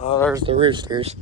Oh, there's the roosters.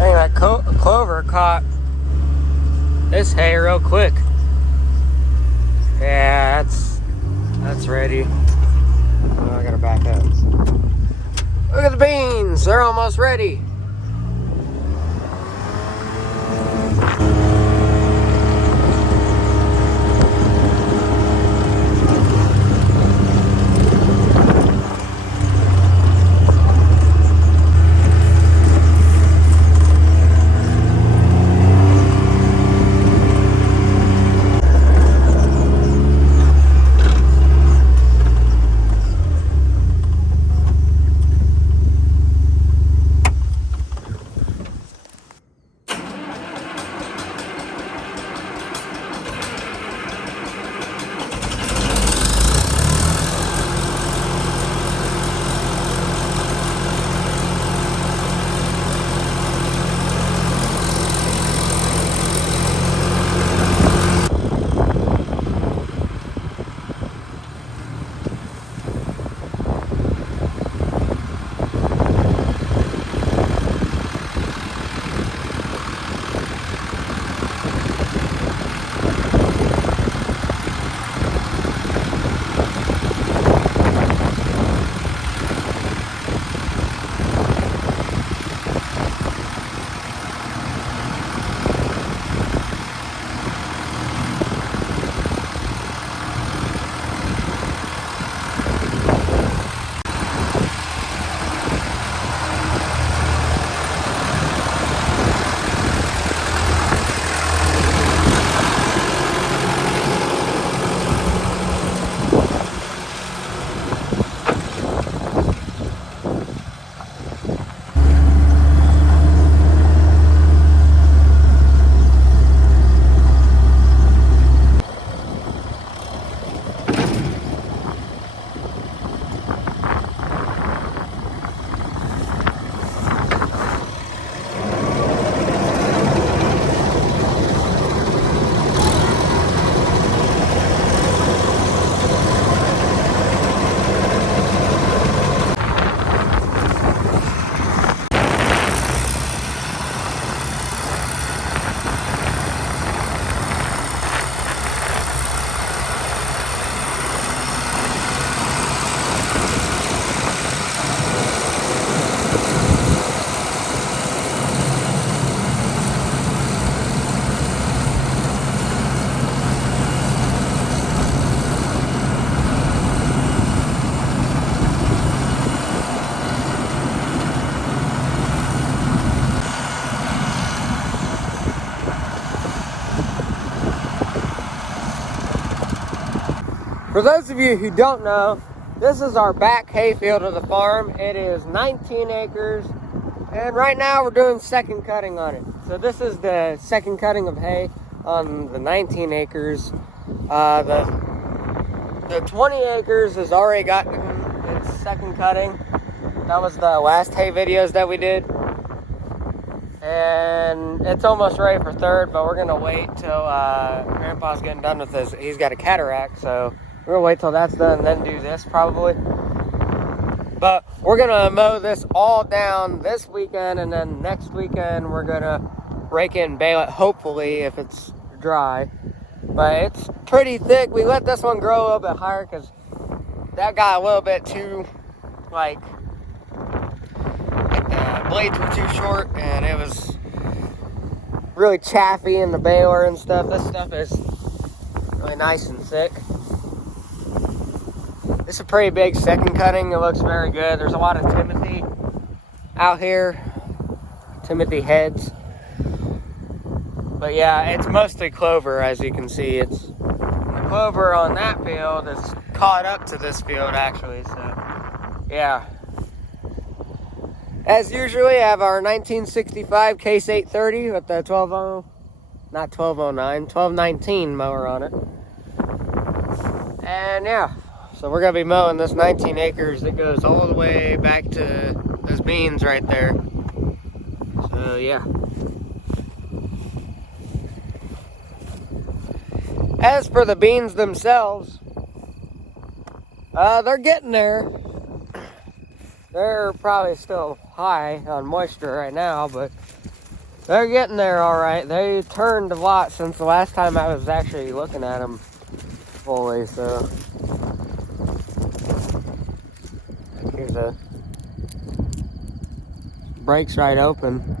Dang, that clover caught this hay real quick. Yeah, that's ready. Oh, I gotta back up. Look at the beans, they're almost ready. For those of you who don't know, this is our back hayfield of the farm. It is 19 acres, and right now we're doing second cutting on it. So this is the second cutting of hay on the 19 acres. The 20 acres has already gotten its second cutting. That was the last hay videos that we did. And it's almost ready for third, but we're gonna wait till Grandpa's getting done with this. He's got a cataract, so we're gonna wait till that's done and then do this probably. But we're gonna mow this all down this weekend, and then next weekend we're gonna rake it and bale it, hopefully, if it's dry. But it's pretty thick. We let this one grow a little bit higher because that got a little bit too, like the blades were too short and it was really chaffy in the baler and stuff. This stuff is really nice and thick. This is a pretty big second cutting. It looks very good. There's a lot of Timothy out here. Timothy heads. But yeah, it's mostly clover, as you can see. It's clover on that field is caught up to this field actually, so yeah. As usual, we have our 1965 Case 830 with the 1219 mower on it. And yeah, so we're gonna be mowing this 19 acres that goes all the way back to those beans right there. So yeah. As for the beans themselves, they're getting there. They're probably still high on moisture right now, but they're getting there all right. They turned a lot since the last time I was actually looking at them fully, so. Here's a breaks right open.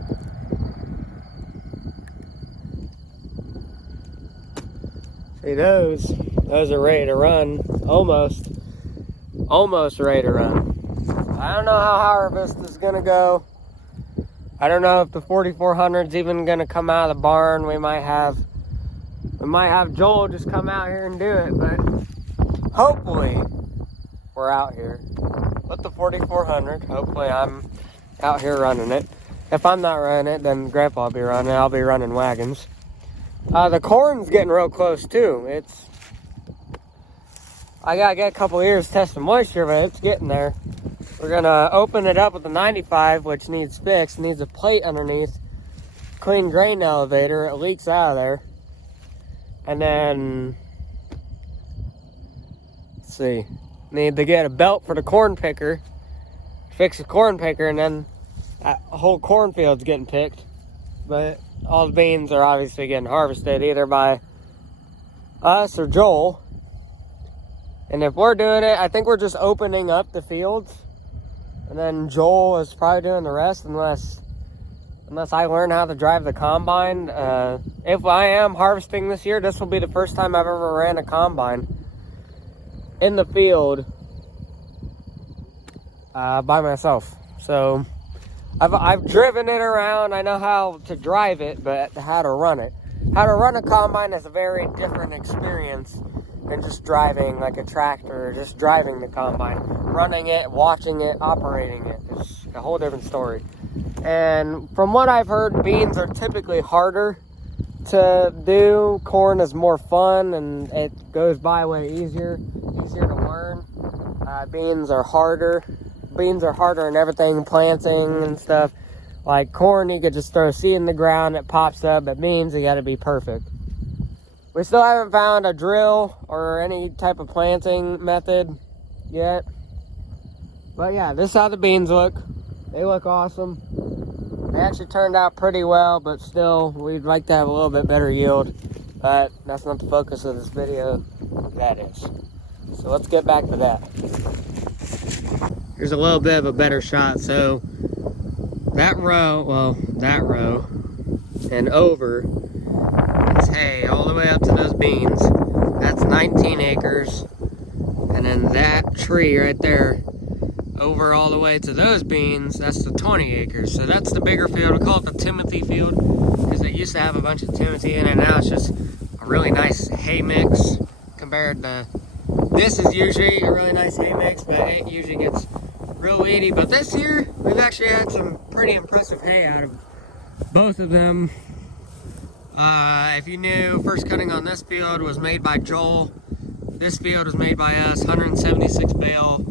See those are ready to run, almost ready to run. I don't know how harvest is gonna go. I don't know if the 4400's even gonna come out of the barn. We might have Joel just come out here and do it, but hopefully we're out here with the 4400. Hopefully I'm out here running it. If I'm not running it, then Grandpa will be running it. I'll be running wagons. The corn's getting real close too. I gotta get a couple years testing moisture, but it's getting there. We're gonna open it up with the 95, which needs fixed. It needs a plate underneath. Clean grain elevator. It leaks out of there. And then, let's see. Need to get a belt for the corn picker. Fix the corn picker, and then a whole cornfield's getting picked. But all the beans are obviously getting harvested either by us or Joel. And if we're doing it, I think we're just opening up the fields. And then Joel is probably doing the rest unless I learn how to drive the combine. If I am harvesting this year, this will be the first time I've ever ran a combine in the field by myself. So I've driven it around. I know how to drive it, but how to run it. How to run a combine is a very different experience than just driving like a tractor or just driving the combine. Running it, watching it, operating it is a whole different story. And from what I've heard, beans are typically harder to do. Corn is more fun and it goes by way easier to learn. Beans are harder. Beans are harder in everything, planting and stuff. Like corn, you could just throw a seed in the ground, it pops up. But beans, you gotta be perfect. We still haven't found a drill or any type of planting method yet. But yeah, this is how the beans look. They look awesome. They actually turned out pretty well, but still, we'd like to have a little bit better yield. But that's not the focus of this video. That is. So let's get back to that. Here's a little bit of a better shot. So that row and over is hay all the way up to those beans. That's 19 acres. And then that tree right there over all the way to those beans, that's the 20 acres. So that's the bigger field. We call it the Timothy field because it used to have a bunch of Timothy in it. Now it's just a really nice hay mix compared to this is usually a really nice hay mix, but it usually gets real weedy. But this year, we've actually had some pretty impressive hay out of both of them. If you knew, first cutting on this field was made by Joel. This field was made by us, 176 bale,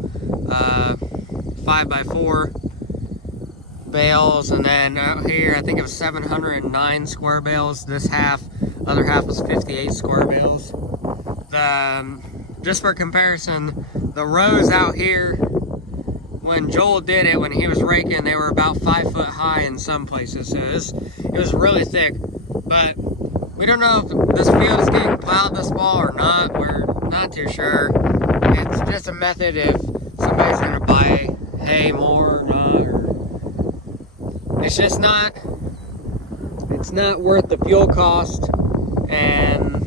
5x4 bales, and then out here I think it was 709 square bales. This half, other half was 58 square bales. Just for comparison, the rows out here, when Joel did it, when he was raking, they were about 5 foot high in some places, so it was really thick. But we don't know if this field is getting plowed this fall or not. We're not too sure. It's just a method if somebody's gonna buy hay more or not, or it's just not worth the fuel cost and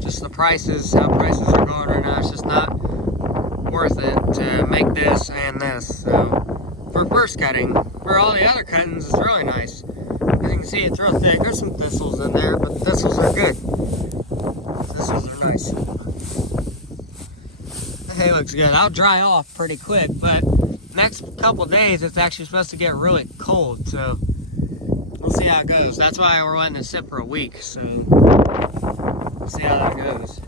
just the prices, how prices are going right now. It's just not worth it to make this and this. So for first cutting, for all the other cuttings, it's really nice. As you can see, it's real thick. There's some thistles in there, but the thistles are good. Thistles are Nice. The hay looks good. I'll dry off pretty quick, but next couple days it's actually supposed to get really cold, so we'll see how it goes. That's why we're letting it sit for a week, so we'll see how that goes.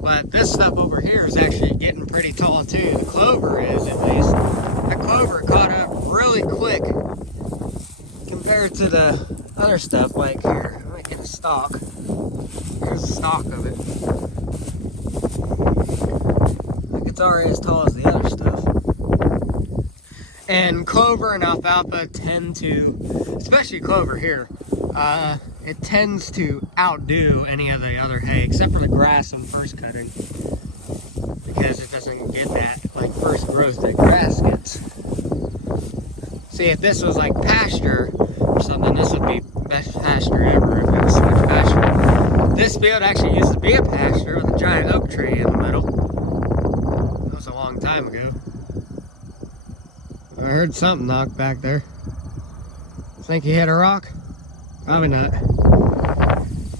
But this stuff over here is actually getting pretty tall too. The clover is, at least. The clover caught up really quick compared to the other stuff. Like here, I might get a stalk. Here's a stalk of it. Like it's already as tall as the other stuff. And clover and alfalfa tend to, especially clover here, it tends to outdo any of the other hay, except for the grass on first cutting, because it doesn't get that like first growth that grass gets. See, if this was like pasture or something, this would be best pasture ever if it was switch pasture. This field actually used to be a pasture with a giant oak tree in the middle. That was a long time ago. I heard something knock back there. Think he hit a rock? Probably not.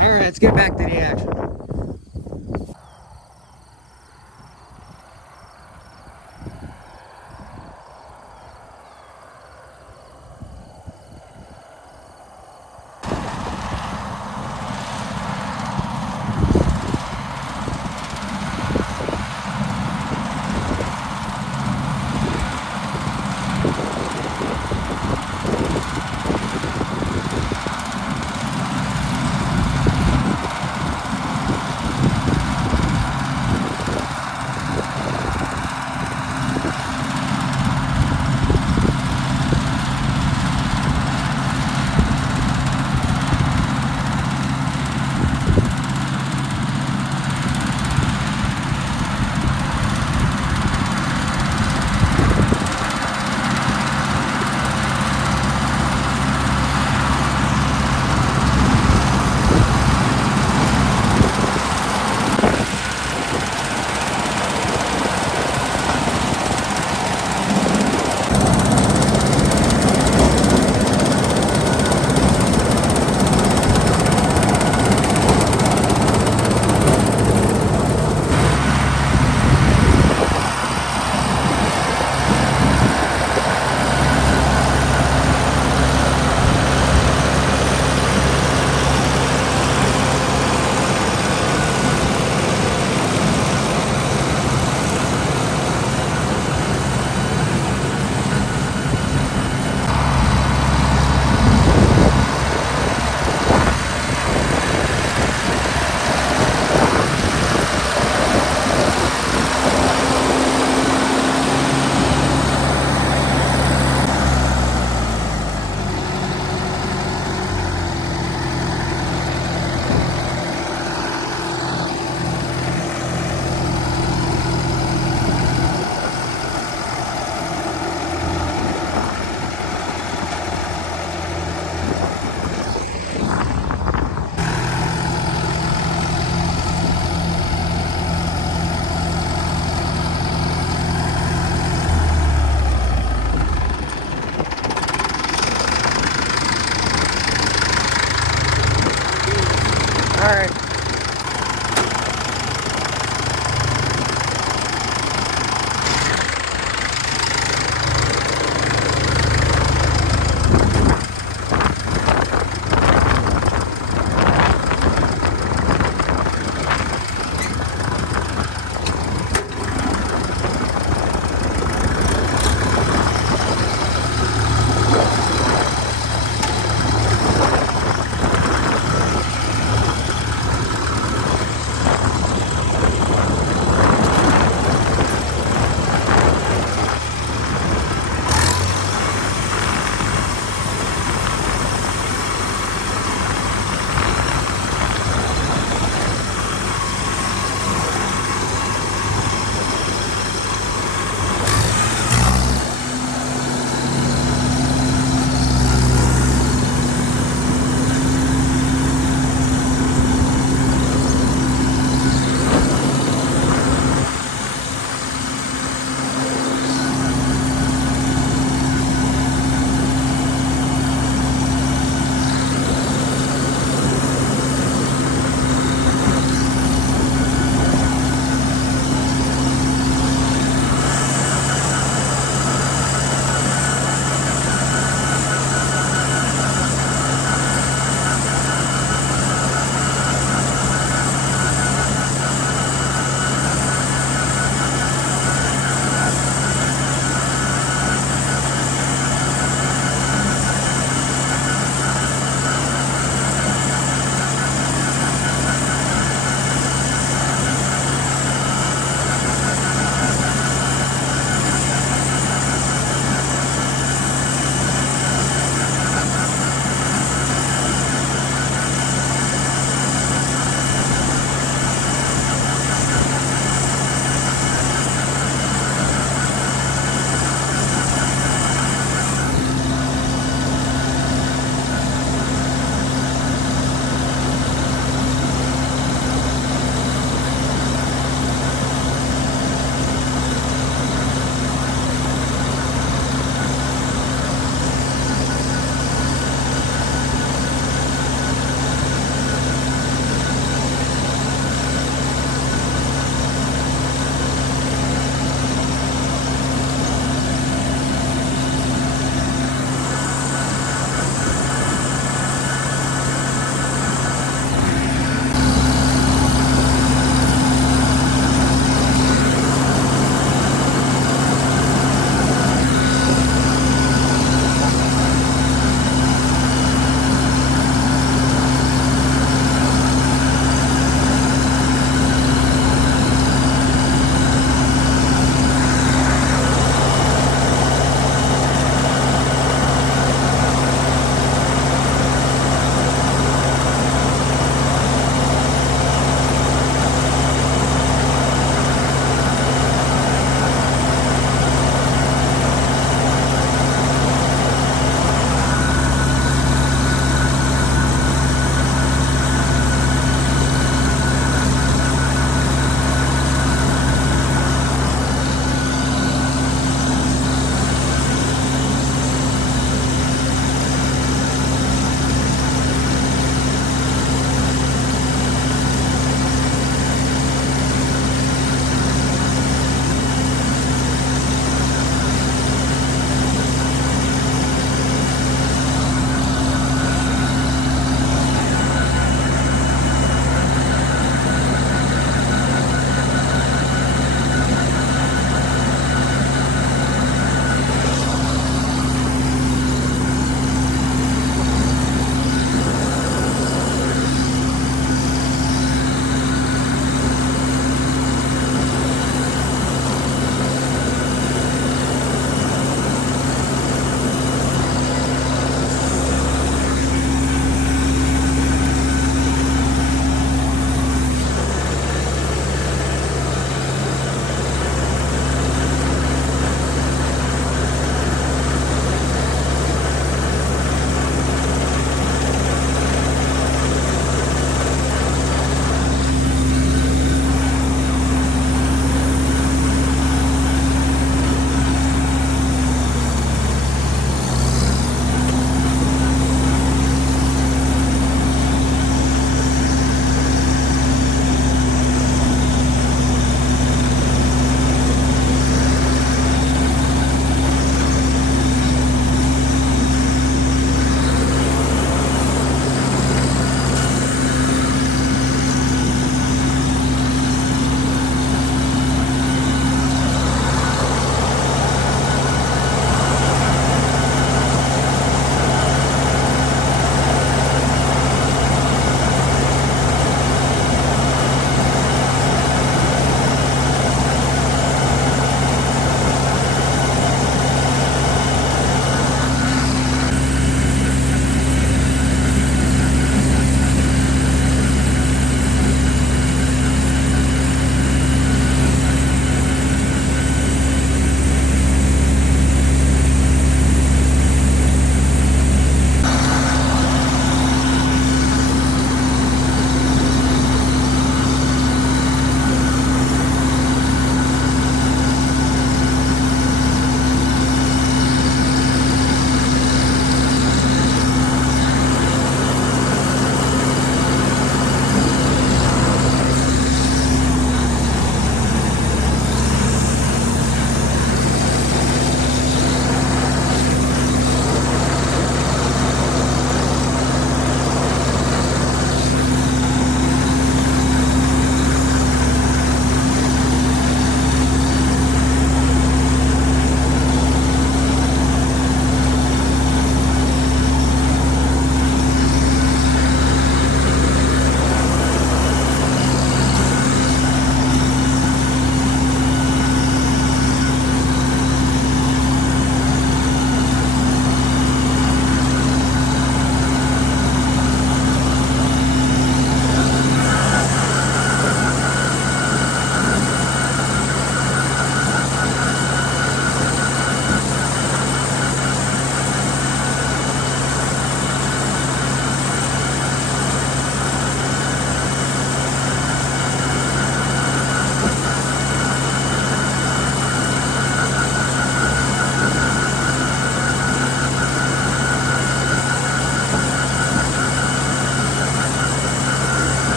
Alright, let's get back to the action. All right.